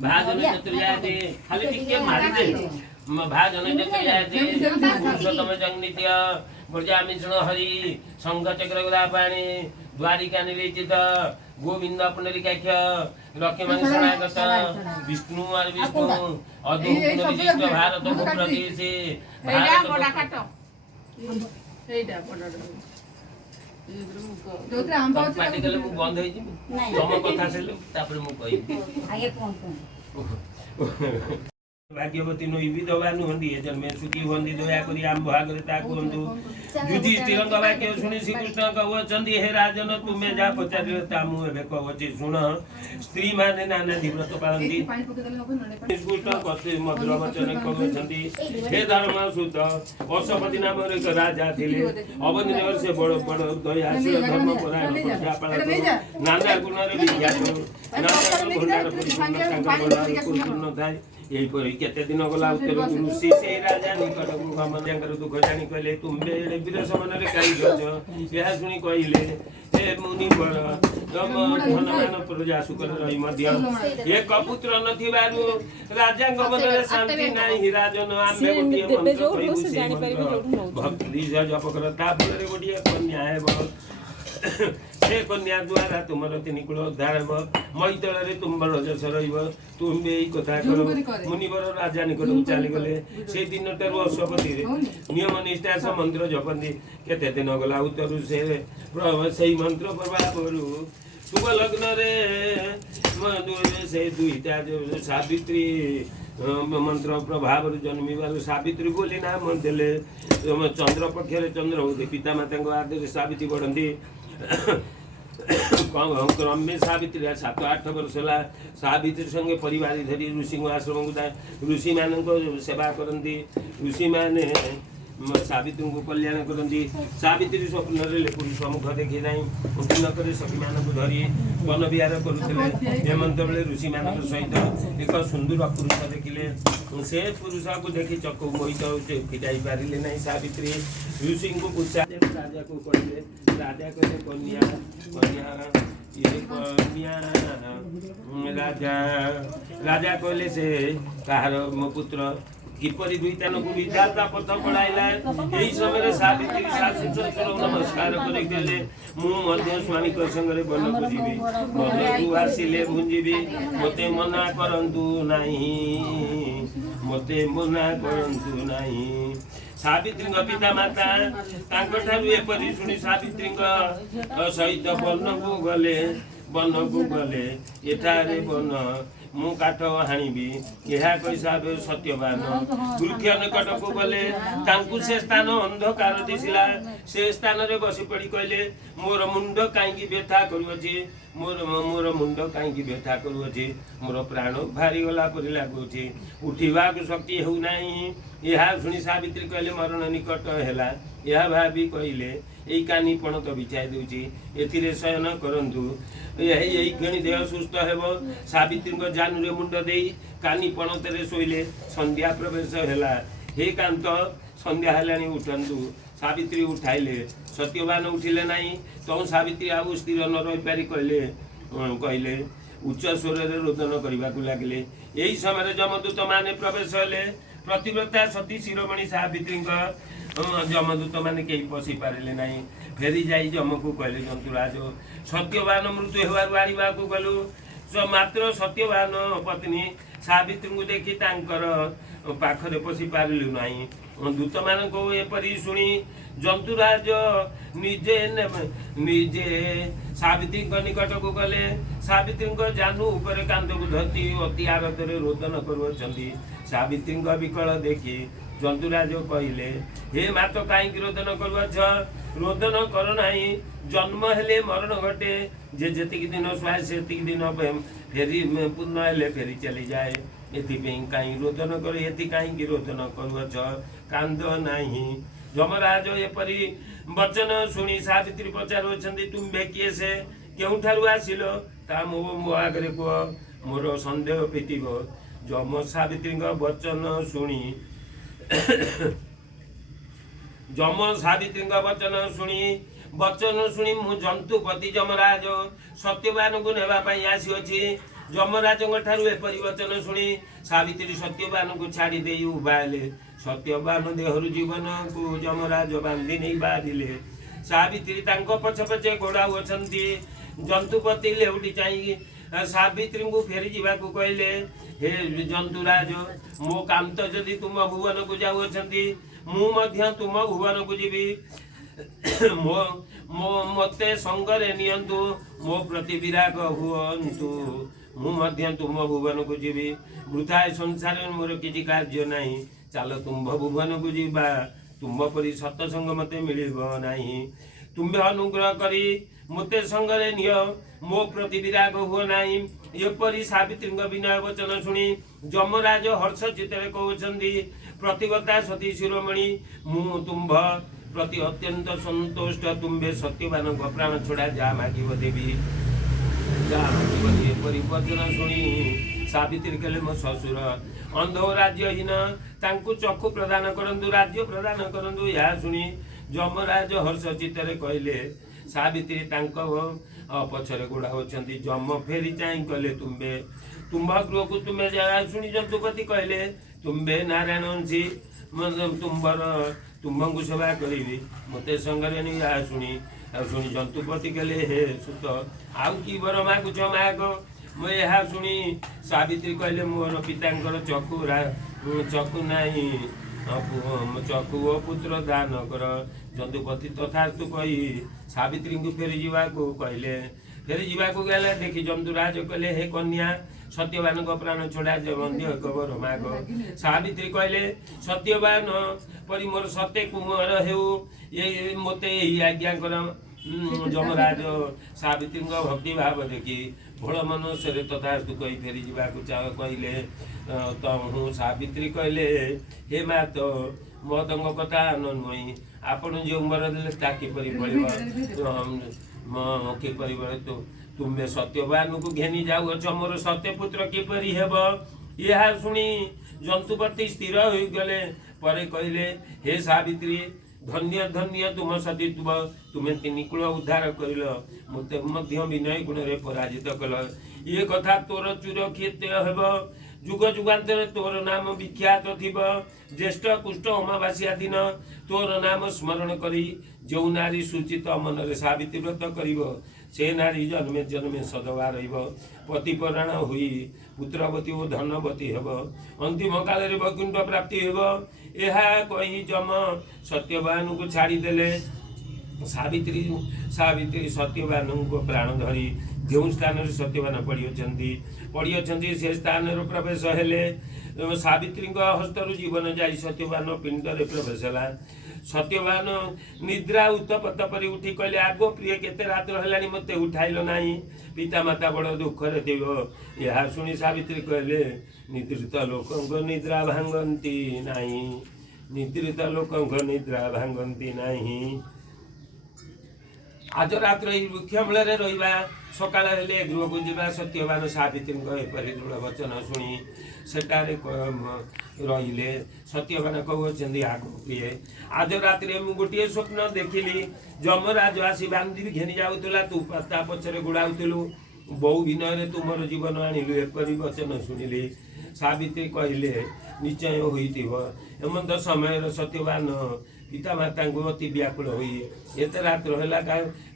भाजन चतुर्यादि खाली टिके मारि दे भाजन चतुर्यादि पुरुषोत्तम जगनित्य बुर्जा मिश्रण हरि शंख चक्र गदा पाणी द्वारिका निवेचित गोविंद पुनरिकाख्य लक्ष्मण शरणागत विष्णु और विष्णु अद्भुत विशिष्ट भारत प्रदेश पार्टी कले मु बंद होई जिमि तम कथा सेलु तापर मु कहि आगे कौन भाग्यवती नो विधवा नुहंदी जन्मे सुखी हुंदी दया करी आम भागरे ता कुंतु युधिष्ठिर वाक्य सुनि श्रीकृष्ण कहउछन्ति हे राजन तुमे जा पचारियो ता मु एबे कहउछि सुन स्त्री माने नाना व्रत पालन्ति श्रीकृष्ण कते मधुर वचन कहउछन्ति हे धर्म सुत अशोपति नाम एक राजा थिले अवधि नगर से बड़ बड़ दयाशील धर्म परायण प्रजा पालन नाना गुणरे विख्यात नाना भंडार परिपूर्ण थाए यही पर केते दिन गला उत्तर ऋषि से राजा निकट गमन दुख जानी कहले तुम बेले वीर समान रे काई गज यह सुनी कहले हे मुनि बर तम धनमान प्रजा सुकर रही मध्य एक पुत्र नथिबारु राजा गमन रे शांति नाही राजन आम्बे गोटिए मंत्र कहू से भक्ति जप करता फलरे गोटिए कन्या है से कन्या द्वारा तुम तिनिकुल उद्धार हे मैतल तुम रजस रुम्बे कथा कर मुनिवर राजा निकट चली गले से दिन ठार अश्वपति नियम निष्ठा से मंत्र जपती केते दिन गला उत्तर से मंत्र प्रभाव शुभ लग्न से दुईटा सावित्री मंत्र प्रभाव जन्मिबार सावित्री बोली नाम देले चंद्र पक्षर चंद्र होते पिता माता आदर सावित्री बढ़ती क्रमे सावित्री 7-8 वर्ष है सावित्री संगे परिवार धरी ऋषि आश्रम को ऋषि मान सेवा करती ऋषि मैंने सावित्री को कल्याण करती सावित्री स्वप्न पुरुष मुख देखी ना दिनक सखी मान धरी वन विहार करुले हेमंत बेले ऋषि मान सहित एक सुंदर पुरुष देखिले से पुरुष को देखी चकु मोहित फिटाई पारे ना सावित्री ऋषि को पूछा राजा को कहले राजा कहले कन्या कन्या ये कन्या राजा राजा कहले से कहार मो पुत्र किपरि दुईतान को विधाता पथ पढ़ाइला यही समय सावित्री सासु ससुर नमस्कार करी कहले मु मध्य स्वामी को संगे वन को जीवी मधु आसिले भुंजीबी मते मना करंतु नाही मते मना करंतु नाही सावित्री पिता माता तांकठारु एपरि सुनी सावित्री सहित वन को गले एठारे वन मु काठ हाणीबी यह कैसा सत्यवान वृक्ष निकट को गले तांकु से स्थान अंधकार दिशिला से स्थान रे बसी पड़ी कहले मोर मुंड काईकी व्यथा करूछि मोर मुंड काईकी व्यथा करूछि मोर प्राण भारी गला परि लागुछि उठिबा को शक्ति हेउ नाही यह सुनी सावित्री कहले मरण निकट हैला यह भाभी कहले यही कानी पणत बिछाई दूची एथिरे शयन करंतु यही गणी देह सुस्थ हेब सावित्री जानू मुंड दे कानी पणत शोले संध्या प्रवेश हैला हे कांत संध्या हेलानी उठंतु सावित्री उठाइले सत्यवान उठिले नाही तो सावित्री आउ स्थिर न रही पारि कहले उच्च स्वर रोदन करने को लगे यही समय जमदूत माने प्रवेश हेले प्रतिव्रता सती शिरोमणि सावित्री जमदूत माने कहीं पशि पारे ना फेरी जाई जम को कहले जंतुराज सत्यवान मृत्यु होवार आनिबा को गलु मात्र सत्यवान पत्नी सावित्री को देखी तांकर पाखरे पशि पारिलु नाही दूत मान को एपरी शुणी जंतुराज निजे निजे सावित्री निकट को गले सावित्री जानू उपर कांध को धरती अति आगतरे रोदन करुछंती सावित्री विकल देखी जंतुराज कहले हे मात कहीं रोदन करुछ रोदन कर नाही जन्म हेले मरण घटे जे जेतिक दिन शुए से दिन फेरी पूर्ण हेले फेरी चली जाए एथिपाई कहीं रोदन कर एति कहीं रोदन करुछ कांद नाही जमराज एपरी वचन शुणी सावित्री पचारुछंती तुम्बे किए से केउठारु आसिलो ता मो आगरे को मोर संदेह पेटिब जम सावित्री वचन शुणी जम सावित्री वचन शुणी मु जंतुपति जमराज सत्यवान को नेबा पई आसी अछि ଯମରାଜଙ୍କ ଠାରୁ ଏପରି ବଚନ ଶୁଣି ସାବିତ୍ରୀ ସତ୍ୟବାନଙ୍କୁ ଛାଡ଼ି ଦେଇ ଉଭା ହେଲେ। ସତ୍ୟବାନ ଦେହରୁ ଜୀବନକୁ ଯମରାଜ ବାନ୍ଧି ନେଇ ବାହାରିଲେ। ସାବିତ୍ରୀ ତାଙ୍କ ପଛେ ପଛେ ଗୋଡ଼ାଉଅଛନ୍ତି। ଜନ୍ତୁପତି ଲେଉଟି ଚାହିଁ ସାବିତ୍ରୀଙ୍କୁ ଫେରି ଯିବାକୁ କହିଲେ, ହେ ଜନ୍ତୁରାଜ, ମୋ କାନ୍ତ ଯଦି ତୁମ ଭୁବନକୁ ଯାଉଅଛନ୍ତି, ମୁଁ ମଧ୍ୟ ତୁମ ଭୁବନକୁ ଯିବି। ମୋତେ ସଙ୍ଗରେ ନିଅନ୍ତୁ, ମୋ ପ୍ରତି ବିରାଗ ହୁଅନ୍ତୁ, ମୁଁ ମଧ୍ୟ ତୁମ ଭୁବନକୁ ଯିବି। ବୃଥା ଏ ସଂସାରରେ ମୋର କିଛି କାର୍ଯ୍ୟ ନାହିଁ, ଚାଲ ତୁମ୍ଭ ଭୁବନକୁ ଯିବା। ତୁମ୍ଭ ପରି ସତସଙ୍ଗ ମୋତେ ମିଳିବ ନାହିଁ। ତୁମ୍ଭେ ଅନୁଗ୍ରହ କରି ମୋତେ ସଙ୍ଗରେ ନିଅ, ମୋ ପ୍ରତି ବିରାଗ ହୁଅ ନାହିଁ। ଏପରି ସାବିତ୍ରୀଙ୍କ ବିନୟ ବଚନ ଶୁଣି ଯମରାଜ ହର୍ଷ ଚିତ୍ତରେ କହୁଛନ୍ତି, ପ୍ରତିଗତା ସତୀ ଶିରୋମଣି, ମୁଁ ତୁମ୍ଭ ପ୍ରତି ଅତ୍ୟନ୍ତ ସନ୍ତୁଷ୍ଟ। ତୁମ୍ଭେ ସତ୍ୟବାନଙ୍କ ପ୍ରାଣ ଛଡ଼ା ଯାହା ମାଗିବ ଦେବି, ଯାହା ମାଗିବ। ଏପରି ବଚନ ଶୁଣି ସାବିତ୍ରୀ କହିଲେ, ମୋ ଶ୍ୱଶୁର ଅନ୍ଧ ଓ ରାଜ୍ୟହୀନ, ତାଙ୍କୁ ଚକ୍ଷୁ ପ୍ରଦାନ କରନ୍ତୁ, ରାଜ୍ୟ ପ୍ରଦାନ କରନ୍ତୁ। ଏହା ଶୁଣି ଯମରାଜ ହର୍ଷ ଚିତ୍ତରେ କହିଲେ। ସାବିତ୍ରୀ ତାଙ୍କ ପଛରେ ଗୋଡ଼ାଉଛନ୍ତି। ଯମ ଫେରି ଚାହିଁ କହିଲେ, ତୁମ୍ଭ ଗୃହକୁ ତୁମେ ଯାହା। ଶୁଣି ଜନ୍ତୁପତି କହିଲେ, ତୁମ୍ଭେ ନାରାୟଣ ଅଂଶୀ, ତୁମ୍ଭଙ୍କୁ ସେବା କରିବି, ମୋତେ ସଙ୍ଗରେ ନେଇ। ଏହା ଶୁଣି ଜନ୍ତୁପତି କହିଲେ, ହେ ସୁତ, ଆଉ କି ବର ମାଗୁଛ ମାଗ। ମୁଁ ଏହା ଶୁଣି ସାବିତ୍ରୀ କହିଲେ, ମୋର ପିତାଙ୍କର ଚକ୍ଷୁ ନାହିଁ, ଚକ୍ଷୁ ଓ ପୁତ୍ର ଦାନ କର। ଯଦୁପତି ତଥାସ୍ତୁ କହି ସାବିତ୍ରୀଙ୍କୁ ଫେରି ଯିବାକୁ କହିଲେ। ଫେରି ଯିବାକୁ ଗଲେ ଦେଖି ଯମରାଜ କହିଲେ, ହେ କନ୍ୟା, ସତ୍ୟବାନଙ୍କ ପ୍ରାଣ ଛଡ଼ା ମଧ୍ୟ ଏକ ବର ମାଗ। ସାବିତ୍ରୀ କହିଲେ, ସତ୍ୟବାନ ପରି ମୋର ସତେ କୁମାର ହେଉ, ମୋତେ ଏହି ଆଜ୍ଞା କର। ଯମରାଜ ସାବିତ୍ରୀଙ୍କ ଭକ୍ତି ଭାବ ଦେଖି ଭୋଳ ମନୁଷ୍ୟରେ ତଥାସ୍ତୁ କହି ଫେରି ଯିବାକୁ କହିଲେ। ମୁଁ ସାବିତ୍ରୀ କହିଲେ, ହେ ମାତ, ମଦଙ୍କ କଥା ନୁହେଁ, ଆପଣ ଯେଉଁ ବର ଦେଲେ ତା କିପରି ପଡ଼ିବ, କିପରି ତୁମେ ସତ୍ୟବାନଙ୍କୁ ଘେନି ଯାଉଅଛ, ମୋର ସତ୍ୟପୁତ୍ର କିପରି ହେବ। ଏହା ଶୁଣି ଜନ୍ତୁପତି ସ୍ଥିର ହୋଇଗଲେ। ପରେ କହିଲେ, ହେ ସାବିତ୍ରୀ, ଧନ୍ୟ ଧନ୍ୟ ତୁମ ସତୀତ୍ୱ, ତୁମେ ତିନି କୂଳ ଉଦ୍ଧାର କରିଲ, ମୋତେ ମଧ୍ୟ ବିନୟ ଗୁଣରେ ପରାଜିତ କଲ। ଏ କଥା ତୋର ଚିରକ୍ଷିତ ହେବ, ଯୁଗ ଯୁଗାନ୍ତରେ ତୋର ନାମ ବିଖ୍ୟାତ ଥିବ। ଜ୍ୟେଷ୍ଠ କୃଷ୍ଣ ଅମାବାସ୍ୟା ଦିନ ତୋର ନାମ ସ୍ମରଣ କରି ଯେଉଁ ନାରୀ ସୂଚିତ ମନରେ ସାବିତ୍ରୀ ବ୍ରତ କରିବ, ସେ ନାରୀ ଜନ୍ମେ ଜନ୍ମେ ସଦବା ରହିବ, ପତିପରାୟଣ ହୋଇ ପୁତ୍ରବତୀ ଓ ଧନବତୀ ହେବ, ଅନ୍ତିମ କାଳରେ ବୈକୁଣ୍ଠ ପ୍ରାପ୍ତି ହେବ। ଏହା କହି ଯମ ସତ୍ୟବାନଙ୍କୁ ଛାଡ଼ିଦେଲେ। ସାବିତ୍ରୀ ସତ୍ୟବାନଙ୍କ ପ୍ରାଣ ଧରି ଯେଉଁ ସ୍ଥାନରେ ସତ୍ୟବାନ ପଡ଼ିଅଛନ୍ତି ସେ ସ୍ଥାନରେ ପ୍ରବେଶ ହେଲେ। ସାବିତ୍ରୀଙ୍କ ହସ୍ତରୁ ଜୀବନ ଯାଇ ସତ୍ୟବାନ ପିଣ୍ଡରେ ପ୍ରବେଶ ହେଲା। ସତ୍ୟବାନ ନିଦ୍ରା ଉତ୍ତପତ ପରି ଉଠି କହିଲେ, ଆଗ ପ୍ରିୟ, କେତେ ରାତ୍ର ହେଲାଣି, ମୋତେ ଉଠାଇଲ ନାହିଁ, ପିତାମାତା ବଡ଼ ଦୁଃଖରେ ଥିବ। ଏହା ଶୁଣି ସାବିତ୍ରୀ କହିଲେ, ନିଦ୍ରିତ ଲୋକଙ୍କ ନିଦ୍ରା ଭାଙ୍ଗନ୍ତି ନାହିଁ, ନିଦ୍ରିତ ଲୋକଙ୍କ ନିଦ୍ରା ଭାଙ୍ଗନ୍ତି ନାହିଁ। ଆଜ ରାତ୍ର ଏହି ବୃକ୍ଷ ମୂଳରେ ରହିବା, ସକାଳ ହେଲେ ଗୃହକୁ ଯିବା। ସତ୍ୟବାନ ସାବିତ୍ରୀଙ୍କ ଏପରି ଦୃଢ଼ ବଚନ ଶୁଣି ସେଠାରେ ରହିଲେ। ସତ୍ୟବାନ କହୁଛନ୍ତି, ଆଗ ପ୍ରିୟ, ଆଜ ରାତିରେ ମୁଁ ଗୋଟିଏ ସ୍ୱପ୍ନ ଦେଖିଲି। ଯମରାଜ ଆସି ବାନ୍ଧି ଘେନି ଯାଉଥିଲା, ତୁ ତା ପଛରେ ଗୋଡ଼ାଉଥିଲୁ, ବହୁ ବିନୟରେ ତୁମର ଜୀବନ ଆଣିଲୁ। ଏପରି ବଚନ ଶୁଣିଲି। ସାବିତ୍ରୀ କହିଲେ, ନିଶ୍ଚୟ ହୋଇଥିବ। ଏମନ୍ତ ସମୟରେ ସତ୍ୟବାନ ପିତାମାତାଙ୍କୁ ଅତି ବ୍ୟାକୁଳ ହୋଇ, ଏତେ ରାତ୍ର ହେଲା,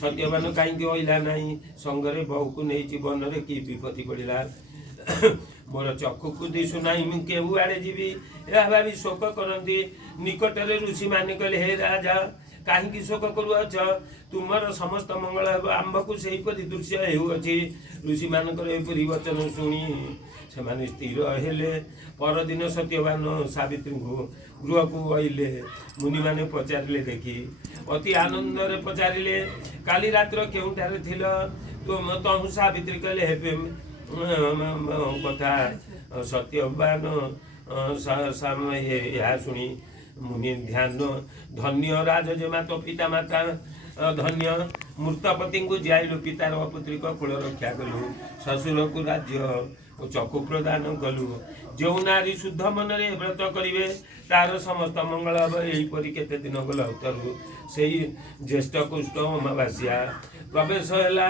ସତ୍ୟବାନ କାହିଁକି ଅଇଲା ନାହିଁ, ସଙ୍ଗରେ ବହୁକୁ ନେଇଛି, ବନରେ କି ବିପତ୍ତି ପଡ଼ିଲା, ମୋର ଚକ୍ଷୁକୁ ଦିଶୁ ନାହିଁ, ମୁଁ କେଉଁ ଆଡ଼େ ଯିବି। ଏହା ଭାବି ଶୋକ କରନ୍ତି। ନିକଟରେ ଋଷିମାନେ କହିଲେ, ହେ ରାଜା, କାହିଁକି ଶୋକ କରୁଅଛ, ତୁମର ସମସ୍ତ ମଙ୍ଗଳ ହେବ। ଆମ୍ଭକୁ ସେହିପରି ଦୃଶ୍ୟ ହେଉଅଛି। ଋଷିମାନଙ୍କର ଏପରି ବଚନ ଶୁଣି ସେମାନେ ସ୍ଥିର ହେଲେ। ପରଦିନ ସତ୍ୟବାନ ସାବିତ୍ରୀଙ୍କୁ ଗୃହକୁ ଆଇଲେ। ମୁନିମାନେ ପଚାରିଲେ ଦେଖି ଅତି ଆନନ୍ଦରେ ପଚାରିଲେ, କାଲି ରାତ୍ର କେଉଁଠାରେ ଥିଲ। ତହୁ ସାବିତ୍ରୀ କହିଲେ, ହେବେ କଥା ସତ୍ୟବାନ। ଏହା ଶୁଣି ମୁନି ଧ୍ୟାନ, ଧନ୍ୟ ରାଜଜେମା ତ ପିତାମାତା, ଧନ୍ୟ ମୃତପତିଙ୍କୁ ଜିଆଇଲୁ, ପିତାର ଅପୁତ୍ରିକ କୁଳ ରକ୍ଷା କଲୁ, ଶ୍ୱଶୁରକୁ ରାଜ୍ୟ ଓ ଚକ୍ଷୁ ପ୍ରଦାନ କଲୁ। ଯେଉଁ ନାରୀ ଶୁଦ୍ଧ ମନରେ ବ୍ରତ କରିବେ, ତାର ସମସ୍ତ ମଙ୍ଗଳ ହେବ। ଏହିପରି କେତେ ଦିନ ଗଲା ଉତ୍ତରୁ ସେହି ଜ୍ୟେଷ୍ଠ କୃଷ୍ଣ ଅମାବାସ୍ୟା ପ୍ରବେଶ ହେଲା।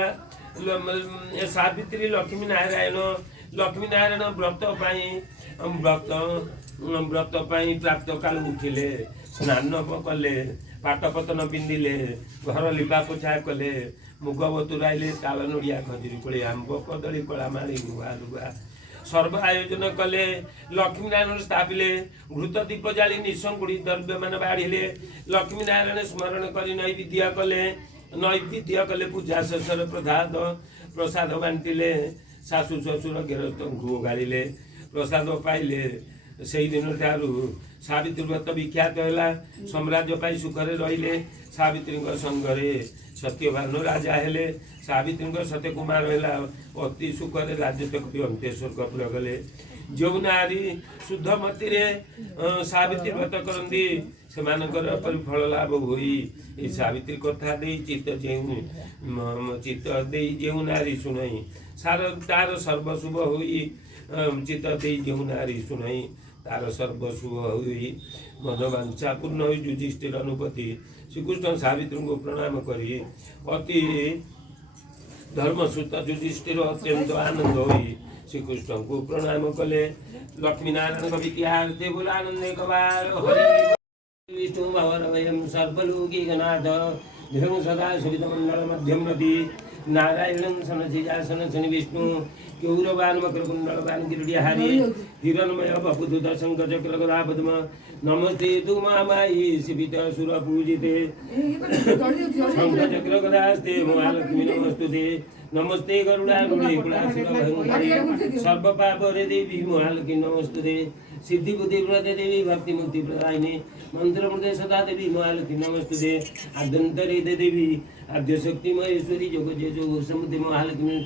सावित्री लक्ष्मी नारायण व्रत व्रत प्राप्त काल उठिले स्नान कले पाटपतन पिंधिले घर लिपा पोछा कले मुग बतुराइले ताल नड़िया खजुरी कोले आंब कदली कला मारी नुआ लुगा सर्व आयोजन कले लक्ष्मी नारायण स्थापिले घृत दीप जाली निशंकुड़ी द्रव्य मान बाढ़िले लक्ष्मी नारायण स्मरण करी नैवेद्य कले पूजा शेषर प्रसाद बांटिले शाशु शशुर गेरस्तु गाड़िले प्रसाद पाइले से दिन ठारू सावित्री व्रत विख्यात है साम्राज्य पाई सुखरे रहिले सावित्री संगरे सत्यवान राजा हेले सावित्री सत्य कुमार है अति सुखरे राजत्व कर अंतेश्वर कपूर गले जो नारी शुद्ध मती सावित्री व्रत करती से फल लाभ हुई सावित्री कथा दे चित्त दे जो नारी शुणई तार सर्वशुभ हुई चित्त दे जो नारी शुणई तार सर्वशुभ हुई मनोवांछा पूर्ण हुई युधिष्ठिर अनुपति श्रीकृष्ण सावित्री को प्रणाम करी अति धर्मसूत युधिष्ठिर अत्यंत आनंद हुई श्रीकृष्ण को प्रणाम कले लक्ष्मी नारायण विद्यार्थे बोलानंदे कबाल हरि विष्णु भवरवयं सर्वलोकीनाथ धिरं सदा सुविधमंडल मध्यम रति नारायणं सनसिजासन शनि विष्णु गौरवान मकरकुंडलवान किरीटिहारी हिरणमय बपुधुत शंखचक्र गदा पद्म नमस्ते तु मामायि शिवित सुर पूजिते शंखचक्र गदास्ते महालक्ष्मी नमस्तुते नमस्ते गरुड़ारूढ़े कुलासुरभंगारी सर्वपापहरे देवी महालक्ष्मी नमस्तुते सिद्धि बुद्धि प्रदे देवी भक्ति मुक्ति प्रदायिनी मंत्र मृदे सदा देवी महालक्ष्मी नमस्तुते आद्यंतरे देवी आद्य शक्ति महेश्वरी जोग जय जोग समुद्र महालक्ष्मी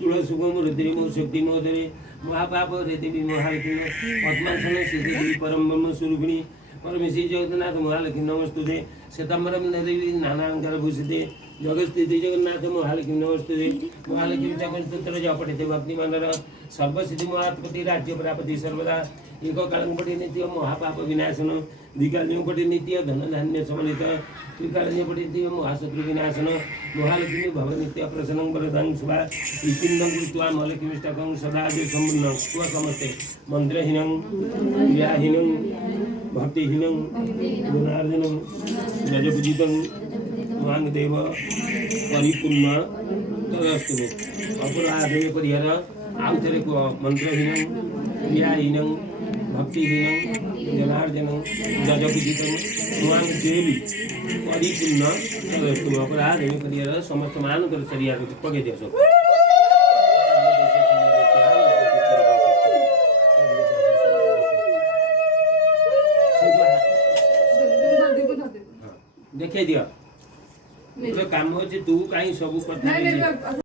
तुलसी रुद्री मो शक्ति मोदरे महापाप रे देवी महालक्ष्मी पद्मासन सिद्धि देवी परम ब्रह्म स्वरूपिणी परमेश्वरी जगन्नाथ महालक्ष्मी नमस्तुते श्वेतांबरम देवी नानालंकार भूषिते जगस्थिति जगन्नाथ महालक्ष्मी नमस्तुते महालक्ष्मी जगन्स्तोत्र जपठिते भक्तिमानर सर्वसिद्धि महात्पति राज्य प्राप्ति सर्वदा एक कालपटे नित्य महापाप विनाशन द्विकालीपटे नित्य धन धान्य समन्वित त्रिकालीपटे महाशत्रु विनाशन महालक्ष्मी भव नित्य प्रसन्न वरदान शुभा इतिन्दं कृत्वा महालक्ष्मीष्टकं सदा संपूर्ण स्व समस्ते मंत्रहीनं क्रियाहीनं भक्तिहीनं गुणार्जनं रजपूजितं महादेव परिपूर्ण तदस्तु अपराधे परिहार आउ थे मंत्रहीन क्रियाहीन भक्तिहीन जनार्दन जजपूजित महादेवी परिपूर्ण तदस्तु अपराधे परिहार समस्त मान शरीर पगे दिया सब देखे दिया काम अच्छे तू कहीं सब कथा